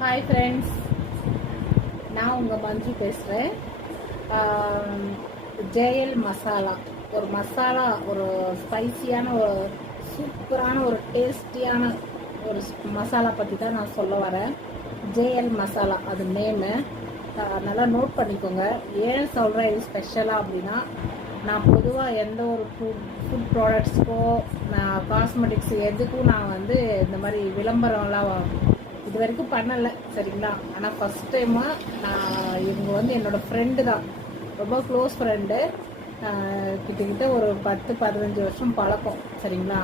Hi friends, நான் உங்கள் மஞ்சு பேசுகிறேன். ஜேஎல் மசாலா ஒரு ஸ்பைசியான ஒரு சூப்பரான ஒரு டேஸ்டியான ஒரு மசாலா பற்றி தான் நான் சொல்ல வரேன். ஜேஎல் மசாலா அது நேமு, நல்லா நோட் பண்ணிக்கோங்க. ஏன் சொல்கிறேன் இது ஸ்பெஷலாக அப்படின்னா, நான் பொதுவாக எந்த ஒரு ஃபுட் ப்ராடக்ட்ஸ்க்கோ நான் காஸ்மெட்டிக்ஸ் எதுக்கும் நான் வந்து இந்த மாதிரி விளம்பரம்லாம் இது வரைக்கும் பண்ணலை, சரிங்களா. ஆனால் ஃபஸ்ட் டைமாக இவங்க வந்து என்னோடய ஃப்ரெண்டு தான், ரொம்ப க்ளோஸ் ஃப்ரெண்டு. கிட்டத்தட்ட ஒரு 10-15 வருஷம் பழக்கம், சரிங்களா.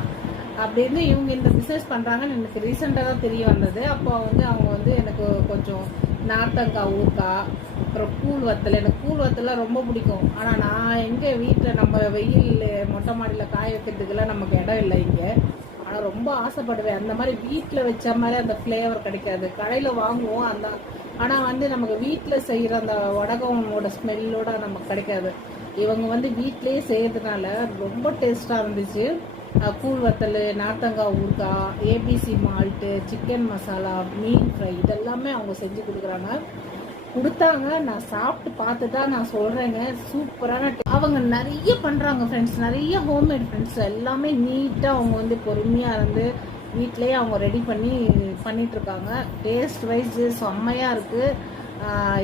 அப்படின்னு இவங்க இந்த பிஸ்னஸ் பண்ணுறாங்கன்னு எனக்கு ரீசெண்டாக தான் தெரிய வந்தது. அப்போ வந்து அவங்க வந்து எனக்கு கொஞ்சம் நார்த்தங்காய் ஊறுகாய், அப்புறம் கூழ் வத்தல், எனக்கு கூழ் வத்தல்லாம் ரொம்ப பிடிக்கும். ஆனால் நான் எங்கே வீட்டில் நம்ம வெயில் மொட்டை மாடியில் காய வைக்கிறதுக்கெல்லாம் நமக்கு இடம் இல்லை இங்கே. ஆனால் ரொம்ப ஆசைப்படுவேன். அந்த மாதிரி வீட்டில் வச்ச மாதிரி அந்த ஃப்ளேவர் கிடைக்காது, கடையில் வாங்குவோம். ஆனால் வந்து நமக்கு வீட்டில் செய்கிற அந்த வடகமோட ஸ்மெல்லோட நமக்கு கிடைக்காது. இவங்க வந்து வீட்டிலேயே செய்யறதுனால ரொம்ப டேஸ்ட்டாக இருந்துச்சு. கூழ் வத்தல், நார்த்தங்காய் ஊறுகாய், ஏபிசி மால்ட்டு, சிக்கன் மசாலா, மீன் ஃப்ரை, இதெல்லாமே அவங்க செஞ்சு கொடுத்தாங்க. நான் சாப்பிட்டு பார்த்து தான் நான் சொல்கிறேங்க, சூப்பரான. அவங்க நிறைய பண்ணுறாங்க ஃப்ரெண்ட்ஸ், நிறைய ஹோம்மேட் ஃப்ரெண்ட்ஸ், எல்லாமே நீட்டாக அவங்க வந்து பொறுமையாக இருந்து வீட்டிலேயே அவங்க ரெடி பண்ணிகிட்ருக்காங்க. டேஸ்ட் வைஸ் செம்மையாக இருக்குது.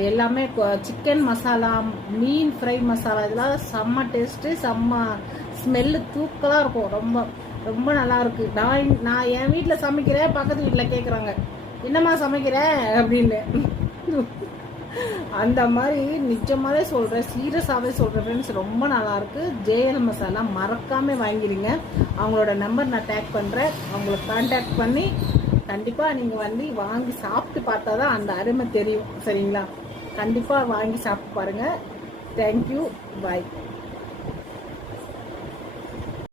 எல்லாமே சிக்கன் மசாலா, மீன் ஃப்ரை மசாலா, இதெல்லாம் செம்ம டேஸ்ட்டு, செம்ம ஸ்மெல்லு தூக்கலாக இருக்கும். ரொம்ப ரொம்ப நல்லாயிருக்கு. நான் என் வீட்டில் சமைக்கிறேன், பக்கத்து வீட்டில் கேட்குறாங்க என்னம்மா சமைக்கிறேன் அப்படின்னு. அந்த மாதிரி நிஜமாவே சொல்கிறேன், சீரியஸாகவே சொல்கிறேன் ஃப்ரெண்ட்ஸ், ரொம்ப நல்லாயிருக்கு. ஜேஎல் மசாலா மறக்காமல் வாங்கிடுங்க. அவங்களோட நம்பர் நான் டேக் பண்ணுறேன், அவங்கள கான்டாக்ட் பண்ணி கண்டிப்பாக நீங்கள் வந்து வாங்கி சாப்பிட்டு பார்த்தா தான் அந்த அருமை தெரியும், சரிங்களா. கண்டிப்பாக வாங்கி சாப்பிட்டு பாருங்கள். தேங்க்யூ, பாய்.